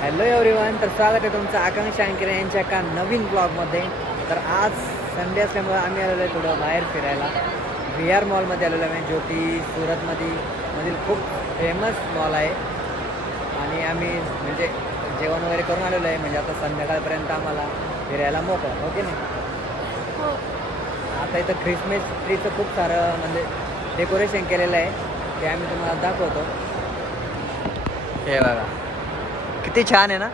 Hello everyone, तर स्वागत आहे तुमचं आकांक्षा अंकिरे यांच्या एका नवीन ब्लॉगमध्ये. तर आज संडे असल्यामुळे आम्ही आलेलो आहे थोडं बाहेर फिरायला. व्ही आर मॉलमध्ये आलेलो आहे, जो की मधील खूप फेमस मॉल आहे. आणि आम्ही म्हणजे जेवण वगैरे करून आलेलो आहे, म्हणजे आता संध्याकाळपर्यंत आम्हाला फिरायला मोकळं हो की नाही. हो. आता इथं ख्रिसमस ट्रीचं खूप सारं म्हणजे डेकोरेशन केलेलं आहे, ते आम्ही तुम्हाला दाखवतो. हे बघा किती छान आहे ना.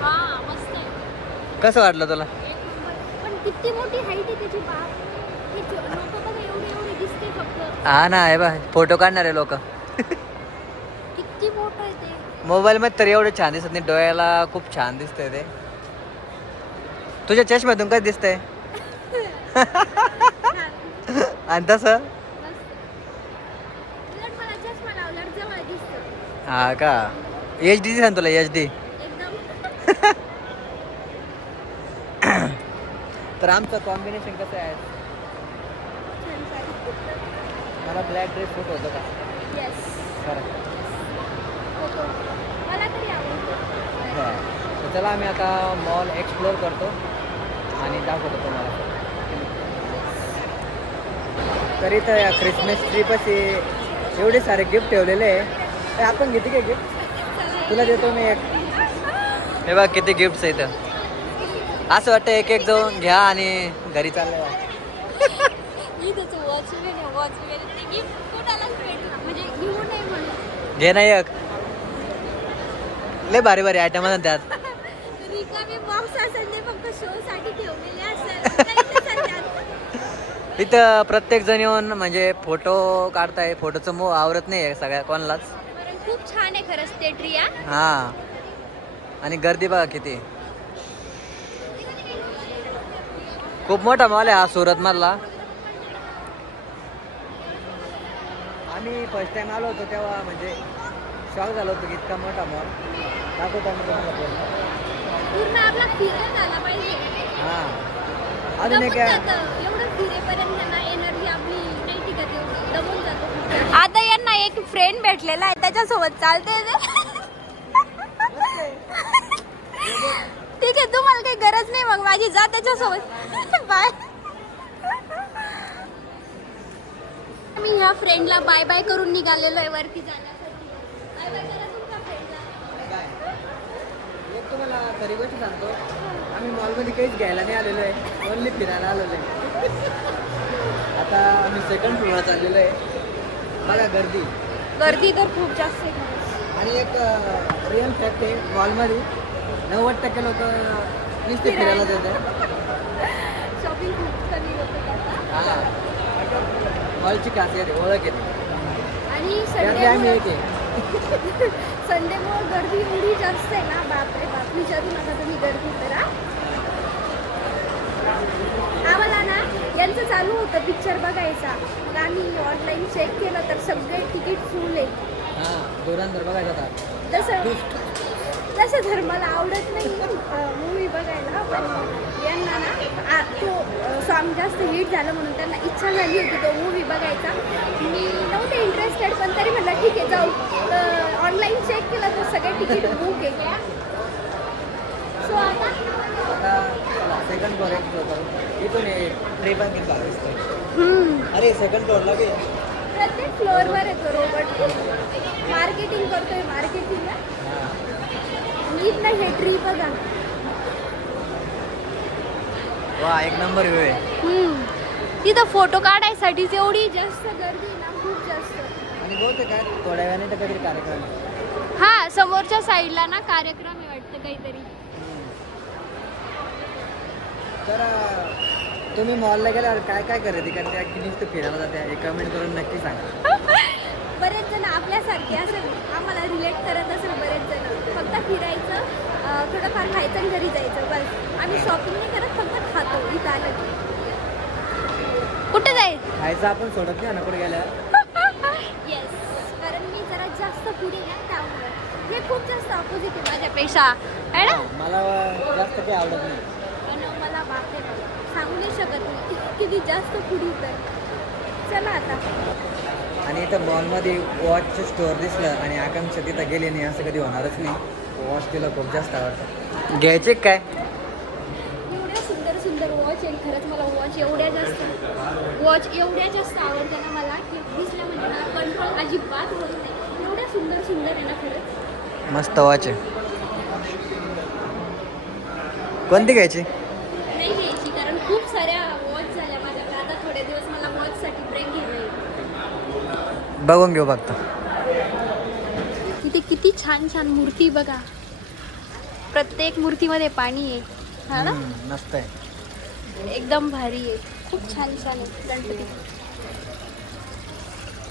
हा, मस्त आहे. कसं वाटलं तुला? एक नंबर. पण किती मोठी हाईट आहे त्याची बाप. हे लोक बघा एवढे एवढे दिसते फक्त. हा ना, आहे बा फोटो काढणारे लोक. किती मोठं आहे ते. मोबाईल मध्ये तर एवढं छान दिसत नाही, डोळ्याला खूप छान दिसतंय ते. तुझ्या चष्म्यातून काय दिसतंय? छान. आणि तसं मस्त. उलट मला चष्मा लावल्यावर जवळ दिसतं. हा का, एच डी दिसा तुला एच डी. एकदम. तर आमचं कॉम्बिनेशन कसं आहे, छान साडी. मला ब्लॅक ड्रेस सूट होतो का? येस. खरं. होतो. मला तरी आवडतो. हा. तर चला आम्ही आता मॉल एक्सप्लोअर करतो आणि दाखवतो तुम्हाला. तरी तर या ख्रिसमस ट्रीपाशी एवढे सारे गिफ्ट ठेवलेले आहे. ते आपण घेते काय गिफ्ट? तुला देतो मी एक. हे बघ किती गिफ्ट्स आहेत. असं वाटतं एक एक जाऊन घ्या आणि घरी चाललं. मी त्याचं वॉच वगैरे ते गिफ्ट कोणालाच भेटलं म्हणजे घेऊ नये म्हणून. घे नाही एक. लय भारी भारी आयटम असतात त्यात. रिकामी बॉक्स असेल ते फक्त शो साठी ठेवलेले असेल. काही नसेल त्यात. इथं प्रत्येक जण येऊन म्हणजे फोटो काढताय. फोटोचं मोह आवरत नाही आहे सगळ्या कोणालाच. बरं, खूप छान आहे खरंच ते ट्री. हा, आणि गर्दी बघा किती. खूप मोठा मॉल आहे हा सुरत मधला. आम्ही फर्स्ट टाइम आलो होतो तेव्हा म्हणजे शॉक झालो होतो की इतका मोठा मॉल. दाखवतो आम्ही तुम्हाला पूर्ण. पूर्ण आपला फिरण झाला पाहिजे. हा, अजून एक दमून जातं. एवढं फिरेपर्यंत ना एनर्जी आपली नाही टिकत, एवढी दमून जातो. आता यांना एक फ्रेंड भेटलेला आहे, त्याच्यासोबत चालते. ठीक आहे, तुम्हाला काही गरज नाही मग माझी, जा त्याच्यासोबत. बाय. मी ह्या फ्रेंडला बाय बाय करून निघालेलो आहे वरती जाण्यासाठी. बाय बाय करा तुमच्या फ्रेंडला. एक तुम्हाला खरी गोष्ट सांगतो, आम्ही मॉलमध्ये काहीच घ्यायला नाही आलेलो आहे, ओनली फिरायला आलेलो आहे. आता आम्ही सेकंड फ्लोअरला चाललेलो आहे. बघा गर्दी. गर्दी तर खूप जास्त आहे. आणि एक रिअल फॅक्ट आहे, मॉलमध्ये 90% लोक नुसते फिरायला जातात. शॉपिंग खूप कमी होतं आता. हा, मॉलची खासियत आहे, ओळख येते. आणि त्यातले आम्ही संडे एक आहे. संडेमुळे गर्दी एवढी जास्त आहे ना, बापरे बाप, विचारू नका तुम्ही गर्दी तर. आम्हाला ना यांचं चालू होतं पिक्चर बघायचा, मग आम्ही ऑनलाईन चेक केलं तर सगळे तिकीट फुल आहे. हा, धुरंधर बघायचा होता. तसं तर मला आवडत नाही मूवी बघायला, पण यांना ना तो सॉन्ग जास्त हिट झालं म्हणून त्यांना इच्छा झाली होती तो मूवी बघायचा. मी नव्हते इंटरेस्टेड, पण तरी म्हटलं ठीक आहे जाऊ. ऑनलाईन चेक केलं तर सगळे तिकीट बुक आहे. सो आता चला सेकंड फ्लोअर एक्सप्लोर करू. इथून ट्रेन पण किती भारी दिसतंय. अरे सेकंड फ्लोअरला बी प्रत्येक फ्लोअरवर येतो रोबोट. मार्केटिंग करतोय मार्केटिंग. नीट नाही हे ट्री बघा. वा, एक नंबर व्ह्यू आहे. तिथं फोटो काढायसाठीच एवढी जास्त गर्दी ना, खूप जास्त. आणि बहुतेक काय थोड्या वेळाने तर काहीतरी कार्यक्रम आहे. हा, समोरच्या साईडला ना कार्यक्रम आहे वाटतं काहीतरी. तर तुम्ही मॉलला गेल्यावर काय काय खरेदी करते की नुसतं फिरायला जाते, हे कमेंट करून नक्की सांगा. बरेच जण आपल्यासारखे असेल, आम्हाला रिलेट करत असेल बरेच जण. फक्त फिरायचं, थोडंफार खायचं आणि घरी जायचं बस. आम्ही शॉपिंग नाही करत, फक्त खातो इथं आलं की. कुठे जायचं? खायचं आपण सोडत नाही ना कुठे गेल्यावर. येस, कारण मी जरा जास्त पुढे ना, त्यामुळे हे खूप जास्त अपोजिट आहे माझ्यापेक्षा, आहे ना. मला जास्त काही आवडत नाही. पण मला बापरे बाबा सांगू नाही शकत मी किती जास्त पुढे तर. चला आता. आणि इथं मॉलमध्ये वॉचचं स्टोअर दिसलं आणि आकांक्षा तिथं गेली नाही असं कधी होणारच नाही. वॉच तिला खूप जास्त आवडतं. घ्यायचे काय? एवढ्या सुंदर सुंदर वॉच आहे. खरंच मला वॉच एवढ्या जास्त आवडतं ना मला की दिसल्या म्हणजे ना कंट्रोल अजिबात होत नाही. एवढ्या सुंदर सुंदर आहे ना खरंच. मस्त वॉच आहे. कोणती घ्यायची? नाही घ्यायची कारण खूप साऱ्या वॉच झाल्या माझ्याकडे. आता थोडे दिवस मला वॉचसाठी ब्रेक घेणं आहे. बघून घेऊ फक्त. तिथे किती छान छान मूर्ती बघा. प्रत्येक मूर्तीमध्ये पाणी आहे. हा ना मस्त आहे. एकदम भारी आहे. खूप छान छान आहे गणपती.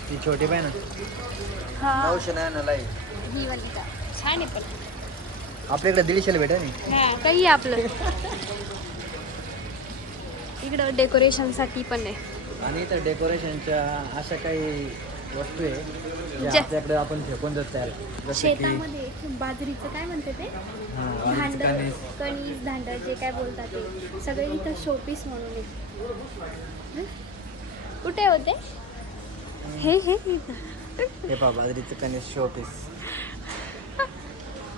ती छोटी पाय ना. हा 900 नाही ही वाली का छान आहे पण. आपल्याकडे 150 भेटेल नाही. हा काही आहे आपलं. इकडं डेकोरेशनसाठी पण आहे. आणि इथं डेकोरेशनच्या अशा काही वस्तू आहे ज्या ज्या- आपल्याकडे आपण फेकून देतो त्याला. जसं की शेतामध्ये बाजरीचं काय म्हणते ते हां, धांडर कणीस. कणीस धांडर जे काय बोलतात ते सगळे इथं शोपीस म्हणून आहे. कुठे होते हे हे पहा बाजरीचं कणीस शोपीस.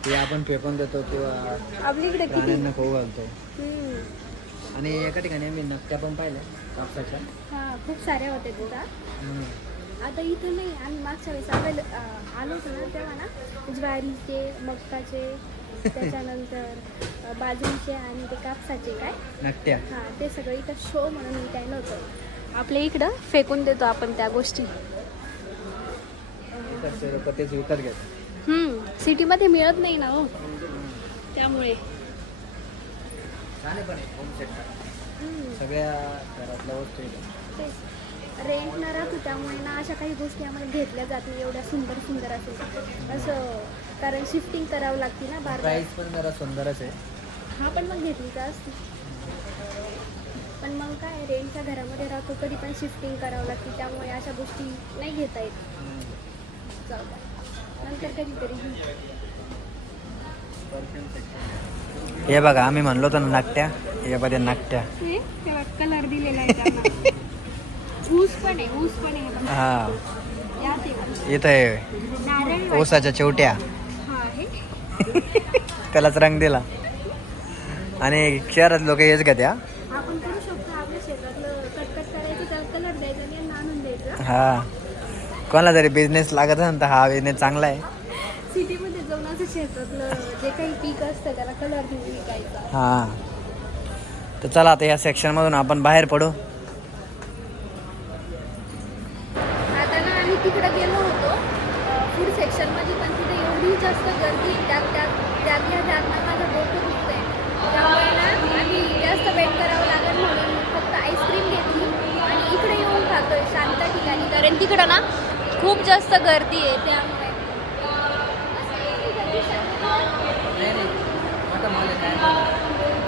ते आपण फेकून देतो किंवा आपल्याकडे किती प्राण्यांना खाऊ घालतो. हम्म. आणि एका ठिकाणी आम्ही नकट्या पण पाहिल्या कापसाच्या. हा खूप साऱ्या होत्या तिथं. आता इथं नाही. आम्ही मागच्या वेळेस आलो होतो ना तेव्हा ना ज्वारीचे मक्काचे त्याच्यानंतर बाजरीचे आणि ते कापसाचे काय नकट्या. हां ते सगळं इथं शो म्हणून विकायला होतं. आपल्या इकडं फेकून देतो आपण त्या गोष्टी. इकडचे लोक तेच विकत घेतात. सिटीमध्ये मिळत नाही ना हो त्यामुळे. छान आहे पण होम सेट सगळ्या घरातल्या वस्तू आहेत. तेच रेंट न राहतो त्यामुळे ना अशा काही गोष्टी आम्हाला घेतल्या जात नाही एवढ्या सुंदर सुंदर असेल असं. कारण शिफ्टिंग करावं लागते ना बार. प्राईस पण जरा सुंदरच आहे. हा पण मग घेतली का असते. पण मग काय रेंटच्या घरामध्ये राहतो कधी पण शिफ्टिंग करावं लागते त्यामुळे अशा गोष्टी नाही घेता येत. जाऊ द्या. नंतर कधीतरी घेऊ. हे बघा आम्ही म्हणलो होतो ना नकट्या. हे बघा नकट्या. हे तेव्हा कलर दिलेला आहे त्यांना. ऊस पण आहे ऊस पण आहे. हा या ते इथं आहे नारळ ऊसाच्या चिवट्या. हा आहे. त्यालाच रंग दिला. आणि शहरात लोक हेच का त्या. आपण करू शकतो आपल्या शेतातलं कटकट करायचं त्याला कलर द्यायचा आणि यांना आणून द्यायचं. हा कोणाला तरी बिझनेस लागत असेल तर हा बिझनेस चांगला आहे. सिटीमध्ये जाऊन असं शेतातलं जे काही पीक असतं त्याला कलर देऊन विकायचा. हा तर चला आता या सेक्शनमधून आपण बाहेर पडू. आता ना आम्ही तिकडे गेलो होतो फूड सेक्शनमध्ये पण तिथे एवढी जास्त गर्दी त्यातल्या त्यात माझं डोकं दुखतंय. त्यामुळे ना आम्ही जास्त वेट करावं लागेल म्हणून फक्त आईस्क्रीम घेतली आणि इकडे येऊन खातोय शांत ठिकाणी कारण तिकडं ना खूप जास्त गर्दी आहे त्यामुळे.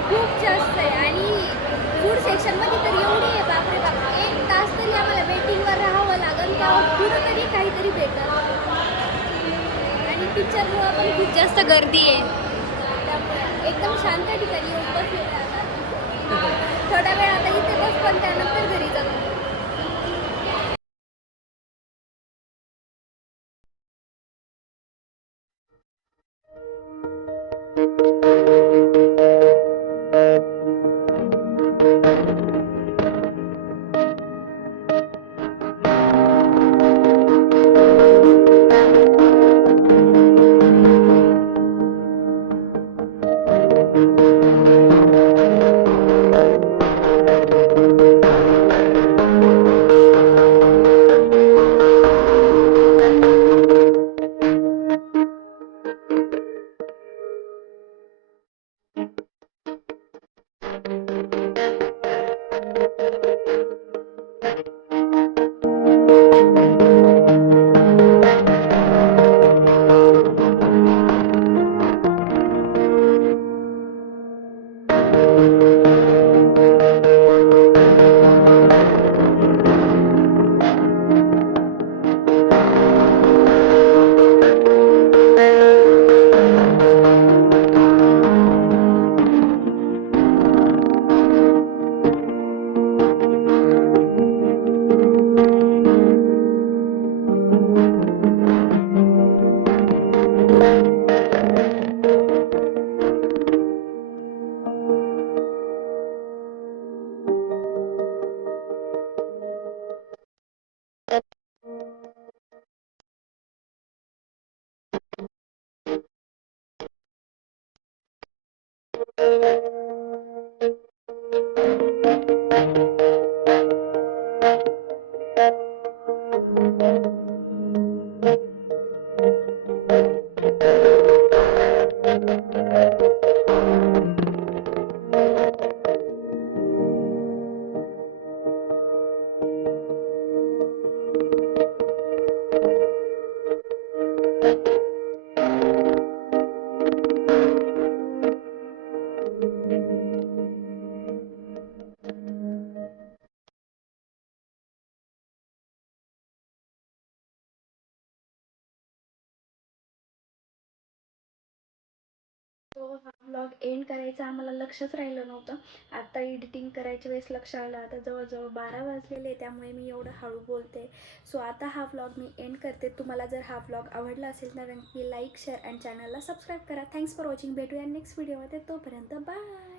खूप जास्त आहे आणि फूड सेक्शनमध्ये तर एवढी आहे बापरे बाप. 1 तास तरी आम्हाला वेटिंगवर राहावं लागेल तेव्हा पुढं तरी काहीतरी भेटल. आणि पिक्चरमुळं पण खूप जास्त गर्दी आहे त्यामुळे एकदम शांत ठिकाणी येऊन बसलेलं आता. थोडा वेळ आता इथे बस पण त्यानंतर घरी जातो. तो हा ब्लॉग एंड करायचा आम्हाला लक्षच राहिलं नव्हतं. आता एडिटिंग करायच्या वेळेस लक्ष आलं. आता जवळजवळ 12 वाजलेले, त्यामुळे मी एवढं हळू बोलते. सो आता हा ब्लॉग मी एंड करते. तुम्हाला जर हा ब्लॉग आवडला असेल तर नक्की लाईक, शेअर अँड चॅनलला सबस्क्राईब करा. Thanks for watching. भेटूया नेक्स्ट व्हिडिओमध्ये. तोपर्यंत बाय.